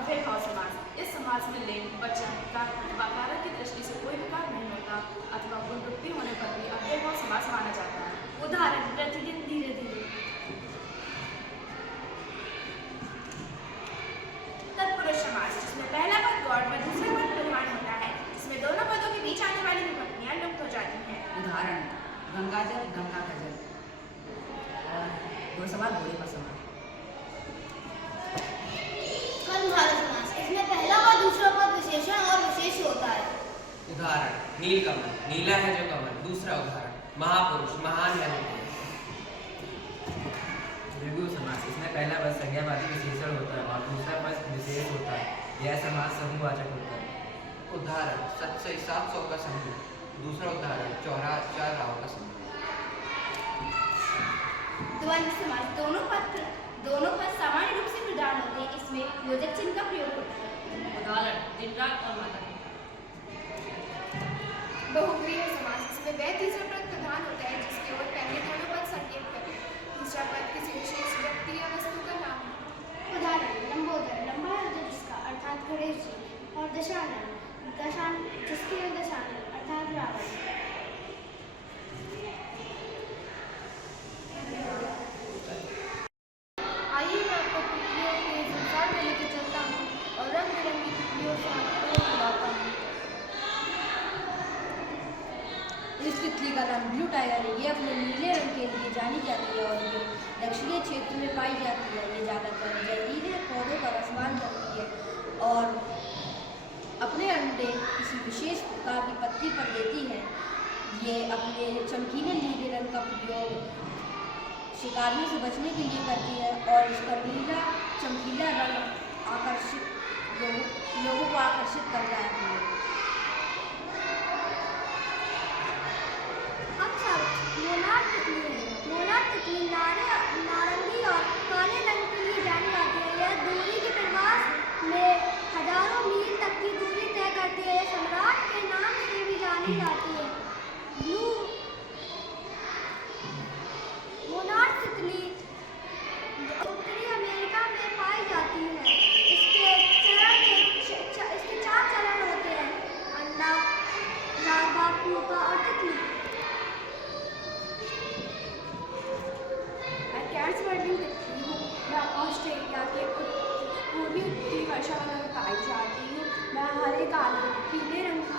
अव्ययभाव समास। इस समास में लिंग, वचन, कारक अथवा कारक की दृष्टि से कोई विकार नहीं होता अथवा पुनरुक्ति होने पर भी अव्ययभाव समास माना जाता है। उदाहरण प्रतिदिन धीरे धीरे। तत्पुरुष समास, जिसमें पहला पद गौड़ व दूसरा पद प्रधान होता है, जिसमें दोनों पदों के बीच आने वाली विभक्तियां लुप्त हो जाती हैं। उदाहरण गंगाजल, गंगा का जल। और घुड़सवार घोड़े पर सवार। कर्मधारय समास, इसमें पहला पद दूसरा पद विशेषण और विशेष होता है। उदाहरण नीलकमल, नीला है जो कमल। दूसरा उदाहरण महापुरुष, महान है जो पुरुष। द्विगु समास, इसमें पहला पद संज्ञावाची विशेषण होता है और दूसरा पद विशेष होता है। यह समास समूहवाचक होता है। उदाहरण 7 से 700 का समूह। दूसरा उदाहरण 4 राव का समूह। द्वंद्व समास, दोनों पद सामान्य रूप से प्रधान होते हैं, इसमें योजक चिन्ह का प्रयोग होता है। उदाहरण दिन रात और माता पिता। बहुव्रीहि समास, इसमें वह तीसरा पद प्रधान होता है जिसके ओर पहले दोनों पद संकेत करें। दूसरा पद किसी विशेष व्यक्ति या वस्तु का नाम है। उदाहरण लंबोदर, लंबा है जिसका अर्थात गणेश जी, और दशानन, जिसके दशानन अर्थात रावण। आइए मैं आपको तितलियों के संसार में लेकर चलता हूँ और रंग बिरंगी तितलियों से आपको बुलाता हूँ। इस तितली का नाम ब्लू टाइगर है। ये अपने नीले रंग के लिए जानी जाती है और ये दक्षिणी क्षेत्र में पाई जाती है। ये ज़्यादातर जहरीले पौधों का रसमान करती है और अपने अंडे किसी विशेष प्रकार की पत्ती पर देती है। ये अपने चमकीले नीले रंग का प्रयोग शिकारियों से बचने के लिए करती है और इसका नीला चमकीला रंग लोगों को आकर्षित करता है। मोनार्क तितली नारंगी और काले रंग के लिए जानी जाती है। यह दूरी के प्रवास में हजारों मील तक की दूरी तय करती है। यह सम्राट के नाम से भी जानी जाती है। ब्लू मोनार्क तितली उत्तरी अमेरिका में पाई जाती है। इसके 4 चरण होते हैं: अंडा, लार्वा, प्यूपा और तितली। कैट्सवर्डिंग तितली हूँ। मैं ऑस्ट्रेलिया के पूर्वी उत्तरी वर्षावन में पाई जाती हूँ। मैं हरे, काले, पीले रंग की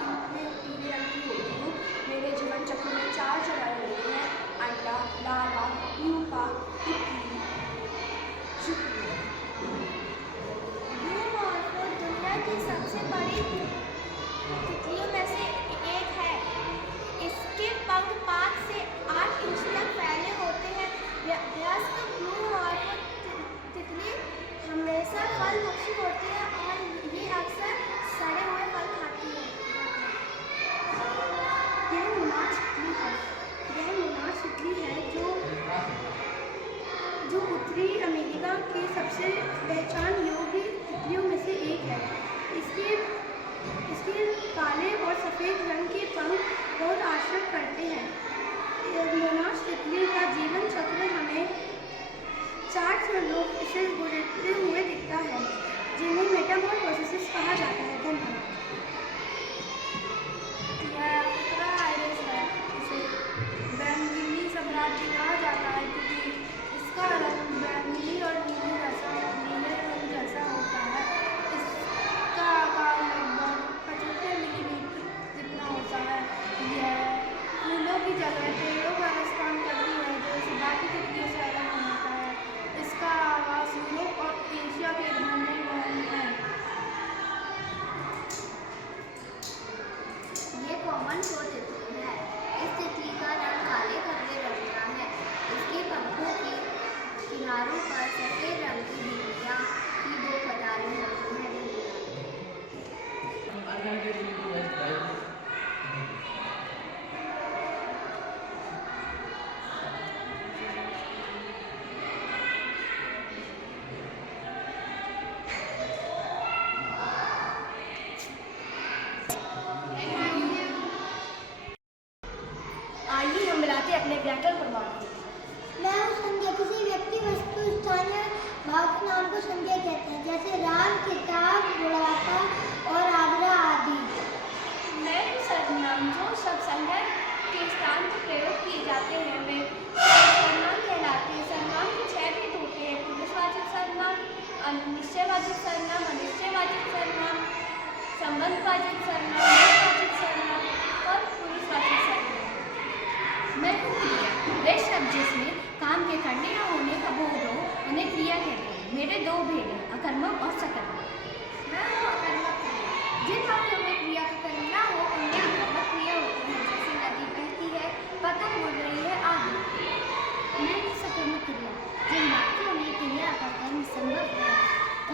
होती हूँ। मेरे जीवन चक्र में 4 चरण होते हैं: अंडा, लार्वा, प्यूपा, तितली। शुक्रिया। ब्लू मॉर्फोट दुनिया की सबसे बड़ी तितलियों में से एक है। इसके पंख 5 से 8 इंच तक फैले होते हैं। वयस्क ब्लू मॉर्फोट तितली हमेशा फल भक्षी होती है और ये अक्सर सड़े हुए फल खाती है। यह मोनार्क तितली है जो उत्तरी अमेरिका के सबसे पहचान योग्य तितलियों में से एक है। इसके काले और सफ़ेद रंग के पंख बहुत आश्चर्य करते हैं। मोनार्क तितली का जीवन चक्र हमें 4 चरणों से गुजरते हुए दिखता है, जिन्हें मेटामॉर्फोसिस कहा जाता है। धन्यवाद। यह उत्तरा आइरिस है। इसे बैंगनी सम्राट भी कहा जाता है क्योंकि इसका रंग बैंगनी और नीले रंग जैसा होता है। इसका आकार लगभग 75 मिलीमीटर जितना होता है। यह फूलों की जगह पेड़ों का रसपान करती है, जो इसे बाकी तितलियों से अलग बनाता है। इसका आवास यूरोप और एशिया के घने वन है। ये कॉमन शो तितली है। इस तितली का रंग काले भूरे रंग का है। इसके पंखों के किनारों पर सफेद रंग की बिंदियां की 2 कतारें होती हैं। आइए हम मिलाते अपने व्याकरण प्रभाव को। मैं हूँ संज्ञा। किसी व्यक्ति, वस्तु, स्थानीय भाव के नाम को संज्ञा कहते हैं। जैसे राम, किताब, स्त्रीवाचक सर्वनाम, पुरुषवाचक सर्वनाम और पुरुषवाचक सर्वनाम। मैं हूँ क्रिया। वे शब्द जिसमें काम के करने या होने का बोध हो उन्हें क्रिया कहते हैं। मेरे दो भेद हैं, अकर्मक और सकर्मक। मैं हूँ अकर्मक क्रिया। जिन वाक्यों में क्रिया का करना हो उनमें अकर्मक क्रिया होती है, जैसे नदी बहती है, पतंग उड़ रही है आदि। मैं हूँ सकर्मक क्रिया। जिन वाक्यों में क्रिया का कर्म संभव है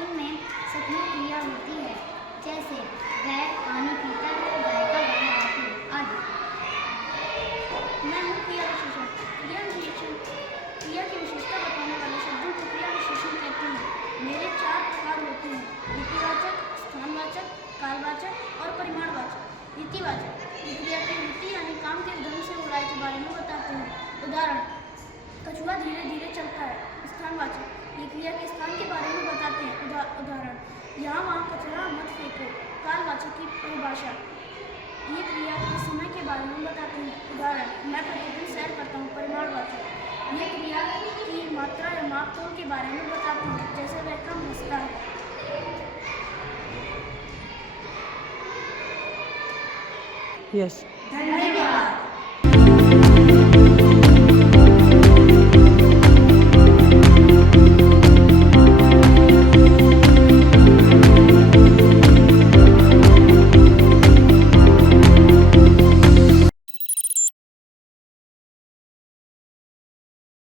उनमें सकर्मक क्रिया होती है, जैसे वह पानी पीता है, गाय का गाना गाती है आदि। मैं हूँ क्रिया विशेषण। क्रिया की विशेषता बताने वाले शब्दों को क्रिया विशेषण कहते हैं। मेरे 4 प्रकार होते हैं: रीतिवाचक, स्थानवाचक, कालवाचक और परिमाणवाचक। रीतिवाचक ये क्रिया की रीति यानी काम के ढंग से हो रहा है के बारे में बताते हैं। उदाहरण, कछुआ धीरे धीरे चलता है। स्थानवाचक ये क्रिया के स्थान के बारे में बताते हैं। उदाहरण, यहाँ वहाँ कचरा मत फेंको। कालवाचक की परिभाषा ये क्रिया के समय के बारे में बताते हैं। उदाहरण, मैं प्रतिदिन सैर करता हूँ। परिमाणवाचक ये क्रिया की मात्रा या माप तोल के बारे में बताते हैं, जैसे वह कम हंसता है। यस। धन्यवाद।